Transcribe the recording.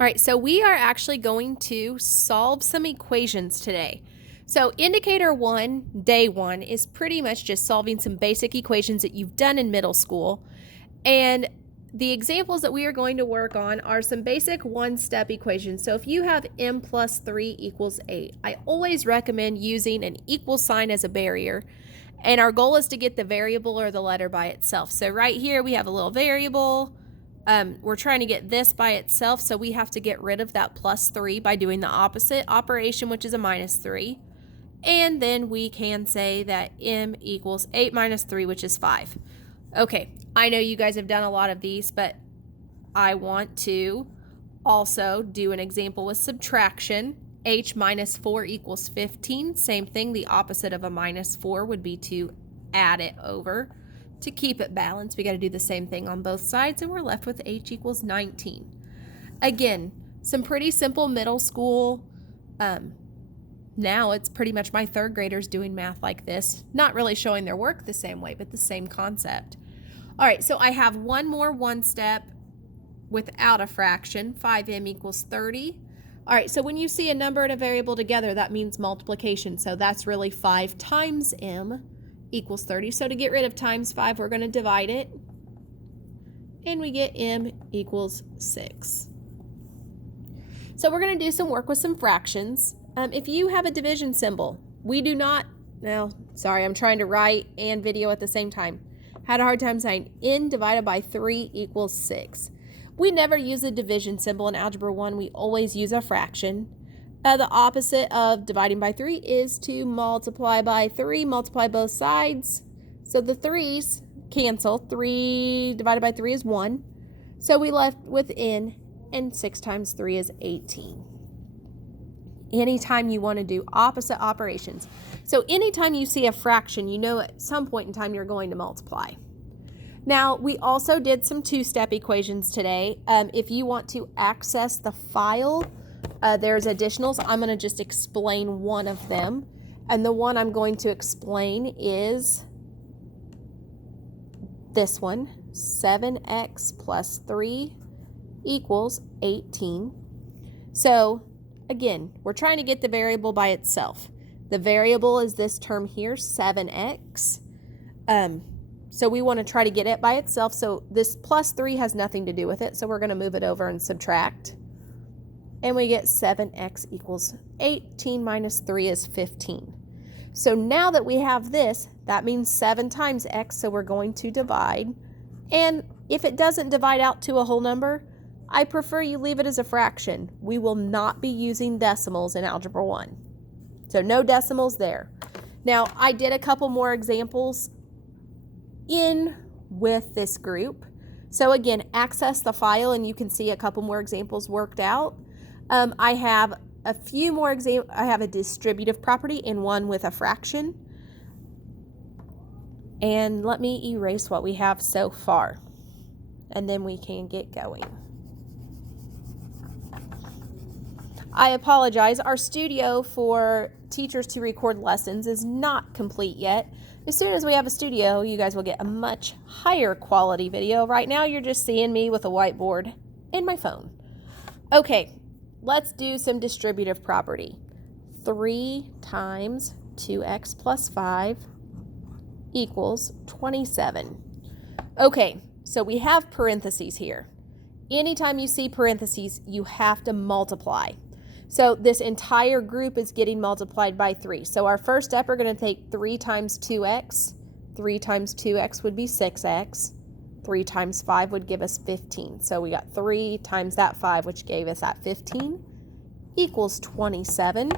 All right, so we are actually going to solve some equations today. So indicator 1, day 1, is pretty much just solving some basic equations that you've done in middle school. And the examples that we are going to work on are some basic one-step equations. So if you have m plus 3 equals 8, I always recommend using an equal sign as a barrier. And our goal is to get the variable or the letter by itself. So right here we have a little variable. We're trying to get this by itself, so we have to get rid of that plus 3 by doing the opposite operation, which is a minus 3. And then we can say that m equals 8 minus 3, which is 5. Okay, I know you guys have done a lot of these, but I want to also do an example with subtraction. H minus 4 equals 15. Same thing, the opposite of a minus 4 would be to add it over. To keep it balanced, we got to do the same thing on both sides, and we're left with h equals 19. Again, some pretty simple middle school. Now it's pretty much my third graders doing math like this, not really showing their work the same way, but the same concept. All right, so I have one more one step without a fraction. 5m equals 30. All right, so when you see a number and a variable together, that means multiplication. So that's really 5 times m equals 30. So to get rid of times 5, we're going to divide it. And we get m equals 6. So we're going to do some work with some fractions. If you have a division symbol, we do not, sorry, I'm trying to write and video at the same time. Had a hard time saying n divided by 3 equals 6. We never use a division symbol in Algebra 1. We always use a fraction. The opposite of dividing by 3 is to multiply by 3, multiply both sides. So the 3's cancel. 3 divided by 3 is 1. So we left with n, and 6 times 3 is 18. Anytime you want to do opposite operations. So anytime you see a fraction, you know at some point in time you're going to multiply. Now, we also did some two-step equations today. If you want to access the file, there's additionals. I'm going to just explain one of them. And the one I'm going to explain is this one. 7x plus 3 equals 18. So, again, we're trying to get the variable by itself. The variable is this term here, 7x. So we want to try to get it by itself. So this plus 3 has nothing to do with it. So we're going to move it over and subtract. And we get 7x equals 18 minus 3 is 15. So now that we have this, that means 7 times x, so we're going to divide. And if it doesn't divide out to a whole number, I prefer you leave it as a fraction. We will not be using decimals in Algebra 1. So no decimals there. Now, I did a couple more examples in with this group. So again, access the file and you can see a couple more examples worked out. I have a few more examples. I have a distributive property and one with a fraction. And let me erase what we have so far, and then we can get going. I apologize. Our studio for teachers to record lessons is not complete yet. As soon as we have a studio, you guys will get a much higher quality video. Right now, you're just seeing me with a whiteboard and my phone. Okay, let's do some distributive property. 3 times 2x plus 5 equals 27. Okay, so we have parentheses here. Anytime you see parentheses, you have to multiply. So this entire group is getting multiplied by 3. So our first step, we're going to take 3 times 2x. 3 times 2x would be 6x. 3 times 5 would give us 15. So we got 3 times that 5, which gave us that 15, equals 27.